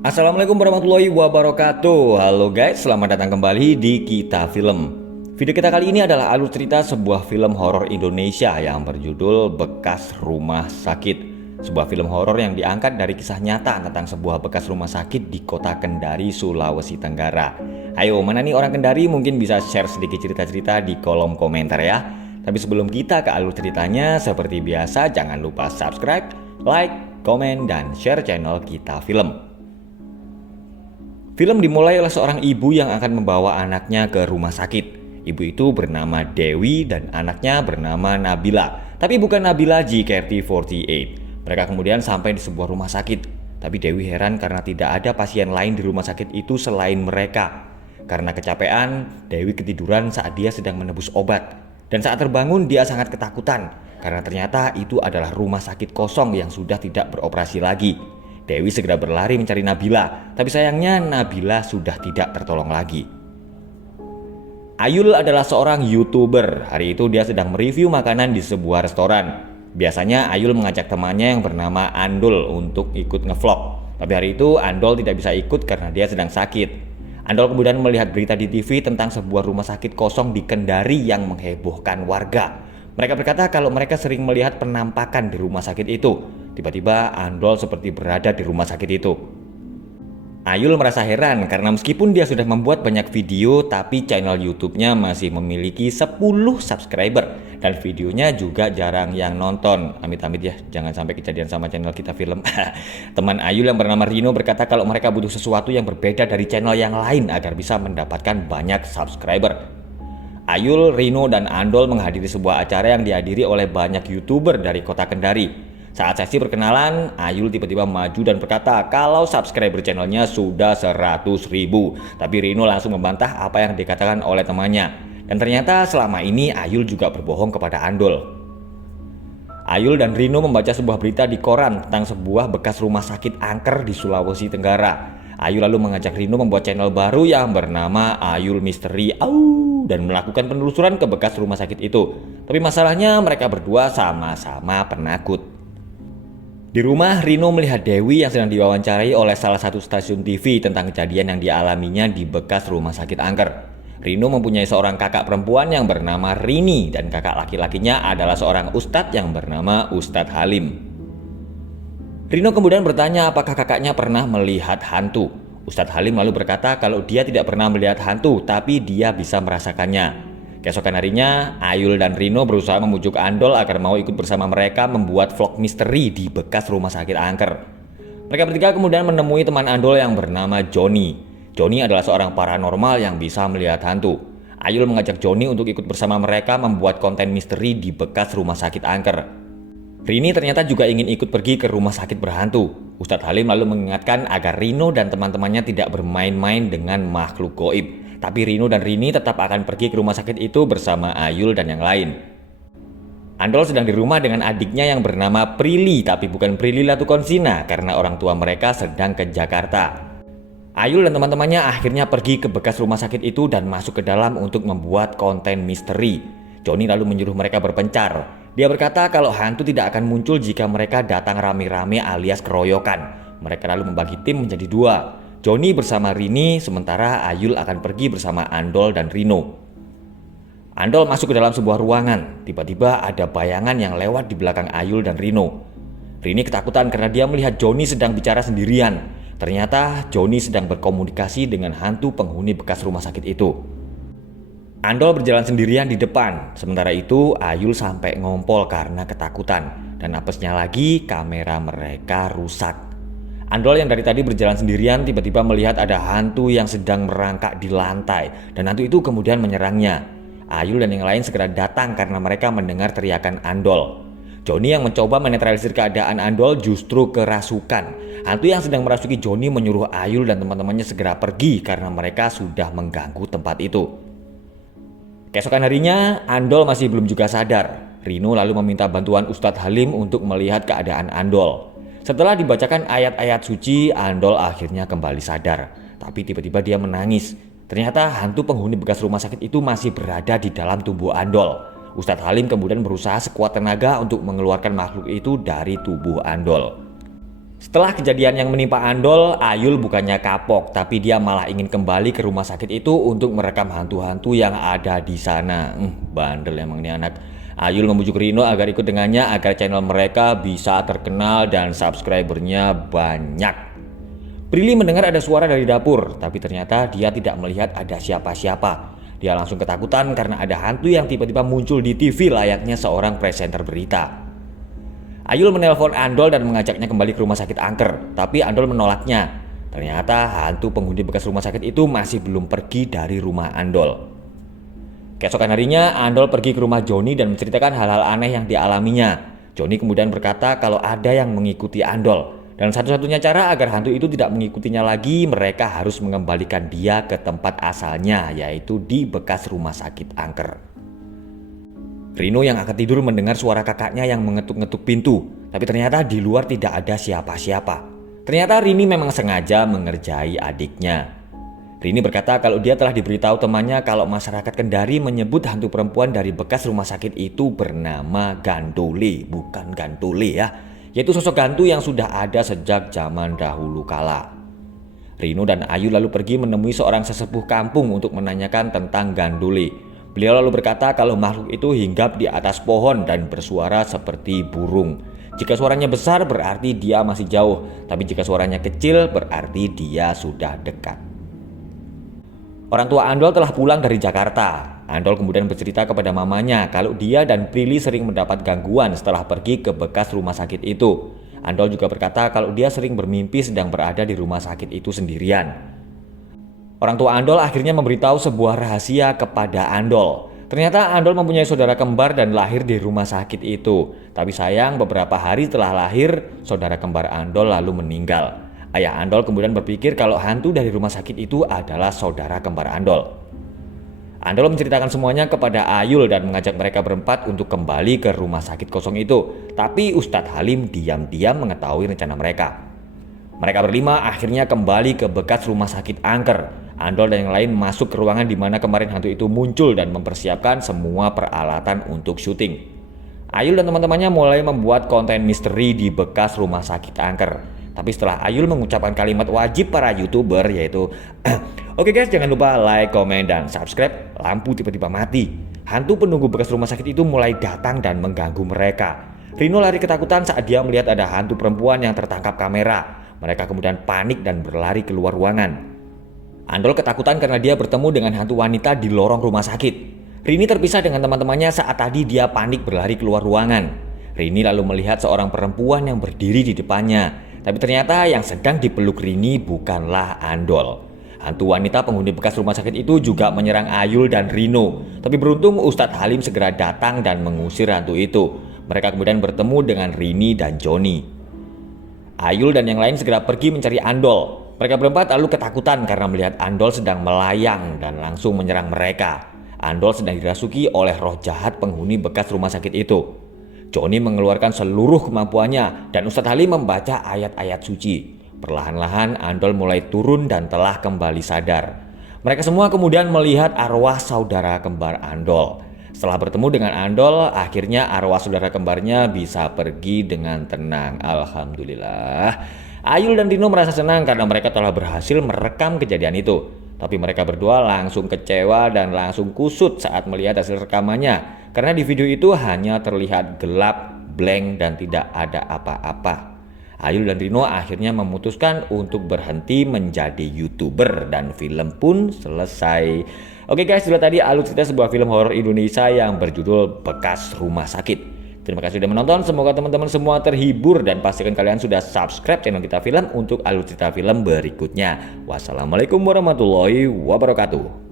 Assalamualaikum warahmatullahi wabarakatuh. Halo guys, selamat datang kembali di Kita Film. Video kita kali ini adalah alur cerita sebuah film horor Indonesia yang berjudul Bekas Rumah Sakit. Sebuah film horor yang diangkat dari kisah nyata tentang sebuah bekas rumah sakit di kota Kendari, Sulawesi Tenggara. Ayo, mana nih orang Kendari? Mungkin bisa share sedikit cerita-cerita di kolom komentar ya. Tapi sebelum kita ke alur ceritanya, seperti biasa jangan lupa subscribe, like, komen, dan share channel Kita Film. Film dimulai oleh seorang ibu yang akan membawa anaknya ke rumah sakit. Ibu itu bernama Dewi dan anaknya bernama Nabila. Tapi bukan Nabila JKT48. Mereka kemudian sampai di sebuah rumah sakit. Tapi Dewi heran karena tidak ada pasien lain di rumah sakit itu selain mereka. Karena kecapean, Dewi ketiduran saat dia sedang menebus obat. Dan saat terbangun dia sangat ketakutan karena ternyata itu adalah rumah sakit kosong yang sudah tidak beroperasi lagi. Dewi segera berlari mencari Nabila, tapi sayangnya Nabila sudah tidak tertolong lagi. Ayul adalah seorang YouTuber. Hari itu dia sedang mereview makanan di sebuah restoran. Biasanya Ayul mengajak temannya yang bernama Andol untuk ikut ngevlog. Tapi hari itu Andol tidak bisa ikut karena dia sedang sakit. Andol kemudian melihat berita di TV tentang sebuah rumah sakit kosong di Kendari yang menghebohkan warga. Mereka berkata kalau mereka sering melihat penampakan di rumah sakit itu. Tiba-tiba Andol seperti berada di rumah sakit itu. Ayul merasa heran karena meskipun dia sudah membuat banyak video, tapi channel YouTube-nya masih memiliki 10 subscriber dan videonya juga jarang yang nonton. Amit-amit ya, jangan sampai kejadian sama channel Kita Film. Teman Ayul yang bernama Rino berkata kalau mereka butuh sesuatu yang berbeda dari channel yang lain agar bisa mendapatkan banyak subscriber. Ayul, Rino, dan Andol menghadiri sebuah acara yang dihadiri oleh banyak YouTuber dari kota Kendari. Saat sesi perkenalan, Ayul tiba-tiba maju dan berkata kalau subscriber channelnya sudah 100.000. Tapi Rino langsung membantah apa yang dikatakan oleh temannya. Dan ternyata selama ini Ayul juga berbohong kepada Andol. Ayul dan Rino membaca sebuah berita di koran tentang sebuah bekas rumah sakit angker di Sulawesi Tenggara. Ayul lalu mengajak Rino membuat channel baru yang bernama Ayul Misteri dan melakukan penelusuran ke bekas rumah sakit itu. Tapi masalahnya mereka berdua sama-sama penakut. Di rumah, Rino melihat Dewi yang sedang diwawancarai oleh salah satu stasiun TV tentang kejadian yang dialaminya di bekas rumah sakit angker. Rino mempunyai seorang kakak perempuan yang bernama Rini dan kakak laki-lakinya adalah seorang ustadz yang bernama Ustadz Halim. Rino kemudian bertanya apakah kakaknya pernah melihat hantu. Ustadz Halim lalu berkata kalau dia tidak pernah melihat hantu, tapi dia bisa merasakannya. Keesokan harinya, Ayul dan Rino berusaha membujuk Andol agar mau ikut bersama mereka membuat vlog misteri di bekas rumah sakit angker. Mereka bertiga kemudian menemui teman Andol yang bernama Joni. Joni adalah seorang paranormal yang bisa melihat hantu. Ayul mengajak Joni untuk ikut bersama mereka membuat konten misteri di bekas rumah sakit angker. Rini ternyata juga ingin ikut pergi ke rumah sakit berhantu. Ustadz Halim lalu mengingatkan agar Rino dan teman-temannya tidak bermain-main dengan makhluk goib. Tapi Rino dan Rini tetap akan pergi ke rumah sakit itu bersama Ayul dan yang lain. Andol sedang di rumah dengan adiknya yang bernama Prilly, tapi bukan Prilly Latukonsina karena orang tua mereka sedang ke Jakarta. Ayul dan teman-temannya akhirnya pergi ke bekas rumah sakit itu dan masuk ke dalam untuk membuat konten misteri. Joni lalu menyuruh mereka berpencar. Dia berkata kalau hantu tidak akan muncul jika mereka datang rame-rame alias keroyokan. Mereka lalu membagi tim menjadi dua. Joni bersama Rini, sementara Ayul akan pergi bersama Andol dan Rino. Andol masuk ke dalam sebuah ruangan. Tiba-tiba ada bayangan yang lewat di belakang Ayul dan Rino. Rini ketakutan karena dia melihat Joni sedang bicara sendirian. Ternyata Joni sedang berkomunikasi dengan hantu penghuni bekas rumah sakit itu. Andol berjalan sendirian di depan. Sementara itu Ayul sampai ngompol karena ketakutan. Dan apesnya lagi kamera mereka rusak. Andol yang dari tadi berjalan sendirian tiba-tiba melihat ada hantu yang sedang merangkak di lantai. Dan hantu itu kemudian menyerangnya. Ayul dan yang lain segera datang karena mereka mendengar teriakan Andol. Joni yang mencoba menetralisir keadaan Andol justru kerasukan. Hantu yang sedang merasuki Joni menyuruh Ayul dan teman-temannya segera pergi karena mereka sudah mengganggu tempat itu. Keesokan harinya, Andol masih belum juga sadar. Rino lalu meminta bantuan Ustadz Halim untuk melihat keadaan Andol. Setelah dibacakan ayat-ayat suci, Andol akhirnya kembali sadar. Tapi tiba-tiba dia menangis. Ternyata hantu penghuni bekas rumah sakit itu masih berada di dalam tubuh Andol. Ustadz Halim kemudian berusaha sekuat tenaga untuk mengeluarkan makhluk itu dari tubuh Andol. Setelah kejadian yang menimpa Andol, Ayul bukannya kapok, tapi dia malah ingin kembali ke rumah sakit itu untuk merekam hantu-hantu yang ada di sana. Bandel emang ini anak. Ayul membujuk Rino agar ikut dengannya agar channel mereka bisa terkenal dan subscribernya banyak. Prilly mendengar ada suara dari dapur, tapi ternyata dia tidak melihat ada siapa-siapa. Dia langsung ketakutan karena ada hantu yang tiba-tiba muncul di TV layaknya seorang presenter berita. Ayul menelpon Andol dan mengajaknya kembali ke rumah sakit angker, tapi Andol menolaknya. Ternyata hantu penghuni bekas rumah sakit itu masih belum pergi dari rumah Andol. Keesokan harinya, Andol pergi ke rumah Joni dan menceritakan hal-hal aneh yang dialaminya. Joni kemudian berkata kalau ada yang mengikuti Andol. Dan satu-satunya cara agar hantu itu tidak mengikutinya lagi, mereka harus mengembalikan dia ke tempat asalnya, yaitu di bekas rumah sakit angker. Rino yang akan tidur mendengar suara kakaknya yang mengetuk-ngetuk pintu, tapi ternyata di luar tidak ada siapa-siapa. Ternyata Rini memang sengaja mengerjai adiknya. Rini berkata kalau dia telah diberitahu temannya kalau masyarakat Kendari menyebut hantu perempuan dari bekas rumah sakit itu bernama Gandole, bukan Gantole ya, yaitu sosok hantu yang sudah ada sejak zaman dahulu kala. Rino dan Ayu lalu pergi menemui seorang sesepuh kampung untuk menanyakan tentang Gandole. Beliau lalu berkata kalau makhluk itu hinggap di atas pohon dan bersuara seperti burung. Jika suaranya besar berarti dia masih jauh, tapi jika suaranya kecil berarti dia sudah dekat. Orang tua Andol telah pulang dari Jakarta. Andol kemudian bercerita kepada mamanya kalau dia dan Prilly sering mendapat gangguan setelah pergi ke bekas rumah sakit itu. Andol juga berkata kalau dia sering bermimpi sedang berada di rumah sakit itu sendirian. Orang tua Andol akhirnya memberitahu sebuah rahasia kepada Andol. Ternyata Andol mempunyai saudara kembar dan lahir di rumah sakit itu. Tapi sayang beberapa hari setelah lahir, saudara kembar Andol lalu meninggal. Ayah Andol kemudian berpikir kalau hantu dari rumah sakit itu adalah saudara kembar Andol. Andol menceritakan semuanya kepada Ayul dan mengajak mereka berempat untuk kembali ke rumah sakit kosong itu. Tapi Ustadz Halim diam-diam mengetahui rencana mereka. Mereka berlima akhirnya kembali ke bekas rumah sakit angker. Andol dan yang lain masuk ke ruangan di mana kemarin hantu itu muncul dan mempersiapkan semua peralatan untuk syuting. Ayul dan teman-temannya mulai membuat konten misteri di bekas rumah sakit angker. Tapi setelah Ayul mengucapkan kalimat wajib para YouTuber yaitu Oke guys, jangan lupa like, komen, dan subscribe. Lampu tiba-tiba mati. Hantu penunggu bekas rumah sakit itu mulai datang dan mengganggu mereka. Rino lari ketakutan saat dia melihat ada hantu perempuan yang tertangkap kamera. Mereka kemudian panik dan berlari keluar ruangan. Andol ketakutan karena dia bertemu dengan hantu wanita di lorong rumah sakit. Rini terpisah dengan teman-temannya saat tadi dia panik berlari keluar ruangan. Rini lalu melihat seorang perempuan yang berdiri di depannya. Tapi ternyata yang sedang dipeluk Rini bukanlah Andol. Hantu wanita penghuni bekas rumah sakit itu juga menyerang Ayul dan Rino. Tapi beruntung Ustadz Halim segera datang dan mengusir hantu itu. Mereka kemudian bertemu dengan Rini dan Joni. Ayul dan yang lain segera pergi mencari Andol. Mereka berempat lalu ketakutan karena melihat Andol sedang melayang dan langsung menyerang mereka. Andol sedang dirasuki oleh roh jahat penghuni bekas rumah sakit itu. Joni mengeluarkan seluruh kemampuannya dan Ustadz Halim membaca ayat-ayat suci. Perlahan-lahan Andol mulai turun dan telah kembali sadar. Mereka semua kemudian melihat arwah saudara kembar Andol. Setelah bertemu dengan Andol, akhirnya arwah saudara kembarnya bisa pergi dengan tenang. Alhamdulillah. Ayul dan Rino merasa senang karena mereka telah berhasil merekam kejadian itu. Tapi mereka berdua langsung kecewa dan langsung kusut saat melihat hasil rekamannya. Karena di video itu hanya terlihat gelap, blank, dan tidak ada apa-apa. Ayul dan Rino akhirnya memutuskan untuk berhenti menjadi YouTuber dan film pun selesai. Oke guys, sudah tadi alur cerita sebuah film horor Indonesia yang berjudul Bekas Rumah Sakit. Terima kasih sudah menonton, semoga teman-teman semua terhibur dan pastikan kalian sudah subscribe channel Kita Film untuk alur cerita film berikutnya. Wassalamualaikum warahmatullahi wabarakatuh.